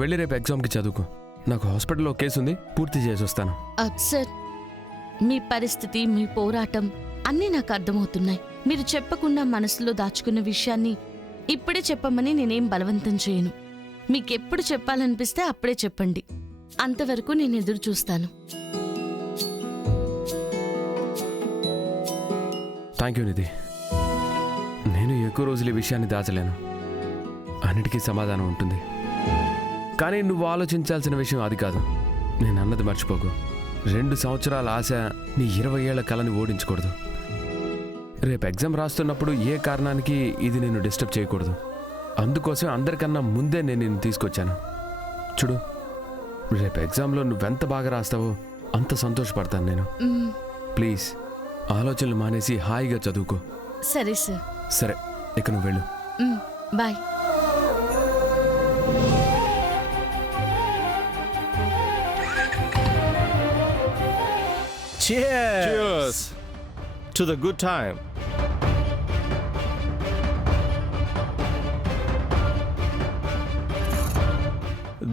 వెళ్ళి రేపు ఎగ్జామ్కి చదువుకో. నాకు హాస్పిటల్లో కేసు ఉంది, పూర్తి చేసి వస్తాను. సార్, మీ పరిస్థితి, మీ పోరాటం అన్నీ నాకు అర్థమవుతున్నాయి. మీరు చెప్పకుండా మనసులో దాచుకున్న విషయాన్ని ఇప్పుడే చెప్పమని నేనేం బలవంతం చేయను. మీకెప్పుడు చెప్పాలనిపిస్తే అప్పుడే చెప్పండి. అంతవరకు నేను ఎదురు చూస్తాను. థ్యాంక్ యూ నిధి. నేను ఎక్కువ రోజులు ఈ విషయాన్ని దాచలేను. అన్నిటికీ సమాధానం ఉంటుంది. కానీ నువ్వు ఆలోచించాల్సిన విషయం అది కాదు. నేను అన్నది మర్చిపోకు. 2 సంవత్సరాల ఆశ నీ 20 ఏళ్ల కళని ఓడించకూడదు. రేపు ఎగ్జామ్ రాస్తున్నప్పుడు ఏ కారణానికి ఇది నేను డిస్టర్బ్ చేయకూడదు. అందుకోసం అందరికన్నా ముందే నేను నిన్ను తీసుకొచ్చాను. చూడు, రేపు ఎగ్జామ్లో నువ్వెంత బాగా రాస్తావో అంత సంతోషపడతాను నేను. ప్లీజ్ ఆలోచనలు మానేసి హాయిగా చదువుకో. సరే సార్. సరే, ఇక నువ్వు వెళ్ళు. Bye. Cheers to the good time.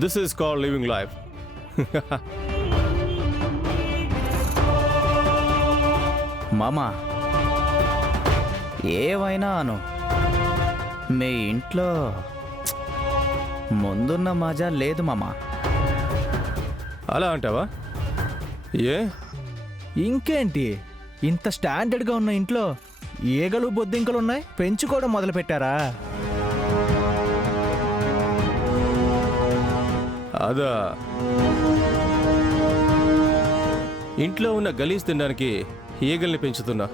This is called living life. మామా, ఏవైనా అను, మీ ఇంట్లో ముందున్న మజా లేదు మామా. అలా అంటావా? ఏ? ఇంకేంటి, ఇంత స్టాండర్డ్గా ఉన్న ఇంట్లో ఈగలు బొద్దింకలు ఉన్నాయి, పెంచుకోవడం మొదలు పెట్టారా? అదా, ఇంట్లో ఉన్న గలీజ్ తినడానికి ఈగల్ని పెంచుతున్నా,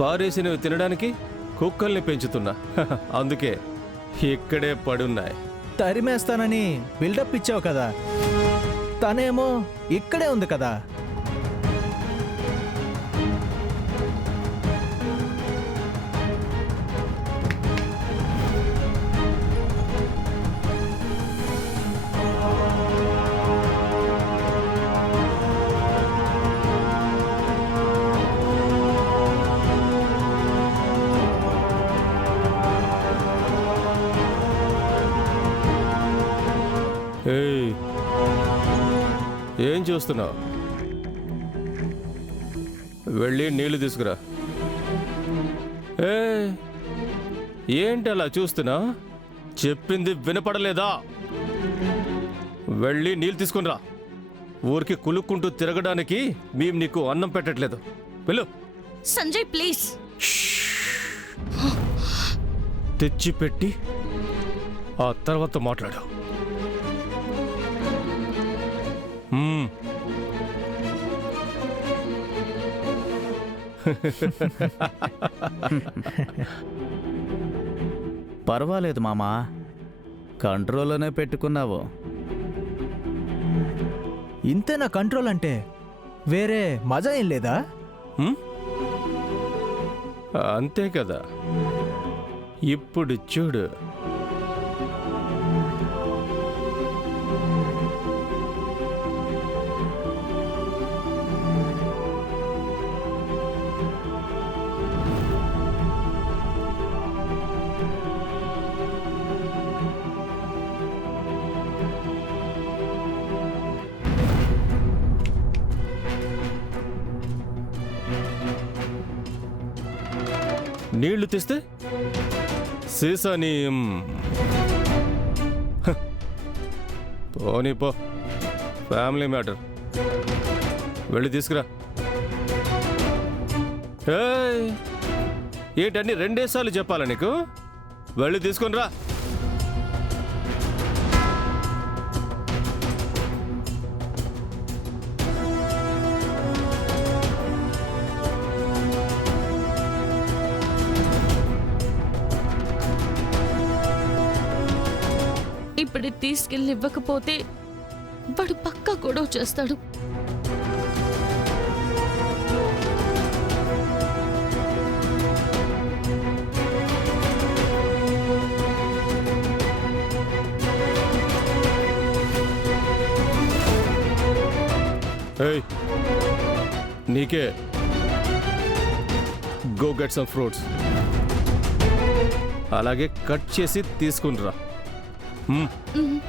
పారేసినవి తినడానికి కుక్కల్ని పెంచుతున్నా. అందుకే ఇక్కడే పడున్నాయి. తరిమేస్తానని బిల్డప్ ఇచ్చావు కదా, తనేమో ఇక్కడే ఉంది కదా. ఏయ్, ఏం చూస్తున్నావు? వెళ్ళి నీళ్లు తీసుకురా. ఏంటి అలా చూస్తున్నా? చెప్పింది వినపడలేదా? వెళ్ళి నీళ్ళు తీసుకునిరా. ఊరికి కులుక్కుంటూ తిరగడానికి మేము నీకు అన్నం పెట్టట్లేదు. వెళ్ళు. సంజయ్ ప్లీజ్. తెచ్చిపెట్టి ఆ తర్వాత మాట్లాడు. పర్వాలేదు మామా, కంట్రోల్లోనే పెట్టుకున్నావు. ఇంతేనా కంట్రోల్ అంటే? వేరే మజా ఏం లేదా? అంతే కదా. ఇప్పుడు చూడు. నీళ్లు తెస్తే సీసాని పోనీ పో. Family matter. వెళ్ళి తీసుకురా. ఏంటన్నీ 2 సార్లు చెప్పాలా నీకు? వెళ్ళి తీసుకొని రా. ఇప్పుడు తీసుకెళ్ళి ఇవ్వకపోతే వాడు పక్కా గొడవ చేస్తాడు. నీకే. Go get some fruits. అలాగే కట్ చేసి తీసుకునిరా. హ్మ్. మ్మ్.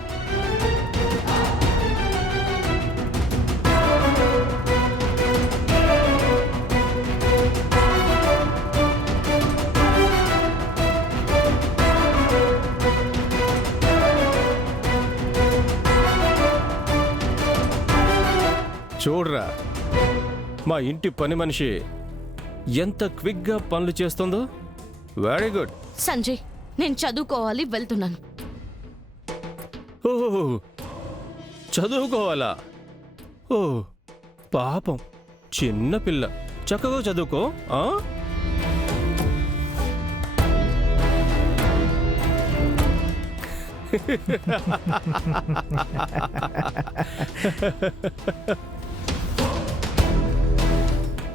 చూడరా మా ఇంటి పని మనిషి ఎంత క్విక్గా పనులు చేస్తుందో. Very good. సంజయ్, నేను చదువుకోవాలి, వెళ్తున్నాను. ఓహో, చదువుకోవాలా? ఓ పాపం, చిన్న పిల్ల. చక్కగా చదువుకో. ఆ?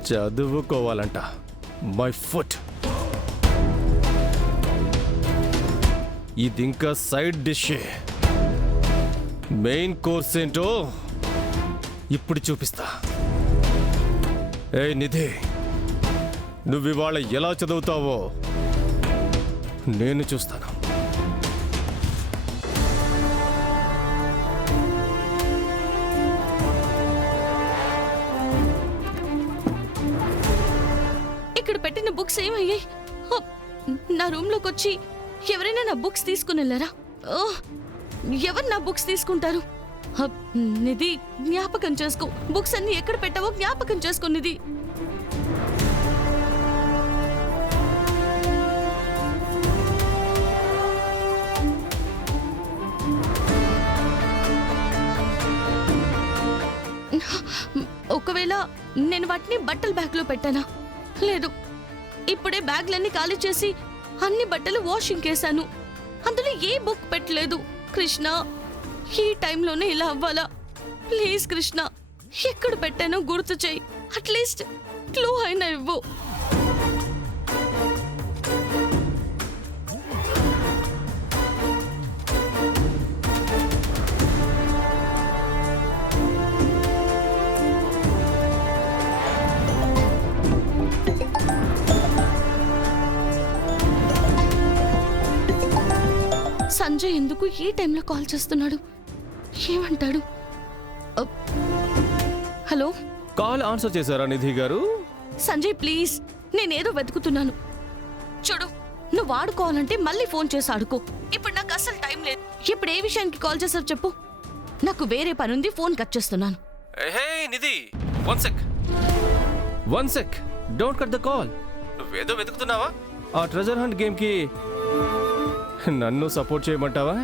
చదువుకోవాలంట. My foot. ఇది ఇంకా సైడ్ డిషే. మెయిన్ కోర్స్ ఏంటో ఇప్పుడు చూపిస్తా. ఏ నిధి, నువ్వు ఇవాళ ఎలా చదువుతావో నేను చూస్తాను. ఇక్కడ పెట్టిన బుక్స్ ఏమయ్యాయి? హ, నా రూమ్లోకి వచ్చి ఎవరైనా నా బుక్స్ తీసుకుని వెళ్ళారా? ఓ, ఎవరు నా బుక్స్ తీసుకుంటారు? హ, నిధి, జ్ఞాపకం చేసుకో. బుక్స్ అన్ని ఎక్కడ పెట్టావో జ్ఞాపకం చేసుకో నిధి. ఒకవేళ నేను వాటిని బట్టల బ్యాగ్లో పెట్టానా? లేదు. ఇప్పుడే బ్యాగ్లన్నీ ఖాళీ చేసి అన్ని బట్టలు వాషింగ్ కేసాను. అందులో ఏ బుక్ పెట్టలేదు. కృష్ణ, ఈ టైంలోనే ఇలా అవ్వాలా? ప్లీజ్ కృష్ణ, ఎక్కడ పెట్టానో గుర్తు చేయి. అట్లీస్ట్ క్లూ అయినా ఇవ్వు. సంజయ్ ఎందుకు ఈ టైంలో కాల్ చేస్తున్నాడు? ఏమంటాడు? హలో, కాల్ ఆన్సర్ చేశారా నిధి గారు? సంజయ్ ప్లీజ్, నేనేదో వెతుకుతున్నాను. చూడు, నువ్వు ఆడుకోవాలంటే మళ్ళీ ఫోన్ చేసి ఆడుకో. ఇప్పుడు నాకు అసలు టైం లేదు. ఇప్పుడు ఏ విషయానికి కాల్ చేసావు చెప్పు. నాకు వేరే పనుంది, ఫోన్ కట్ చేస్తున్నాను. Hey Nidhi, one sec. Don't cut the call. నువ్వేదో వెతుకుతున్నావా? ఆ ట్రెజర్ హంట్ గేమ్కి నన్ను సపోర్ట్ చేయమంటావా?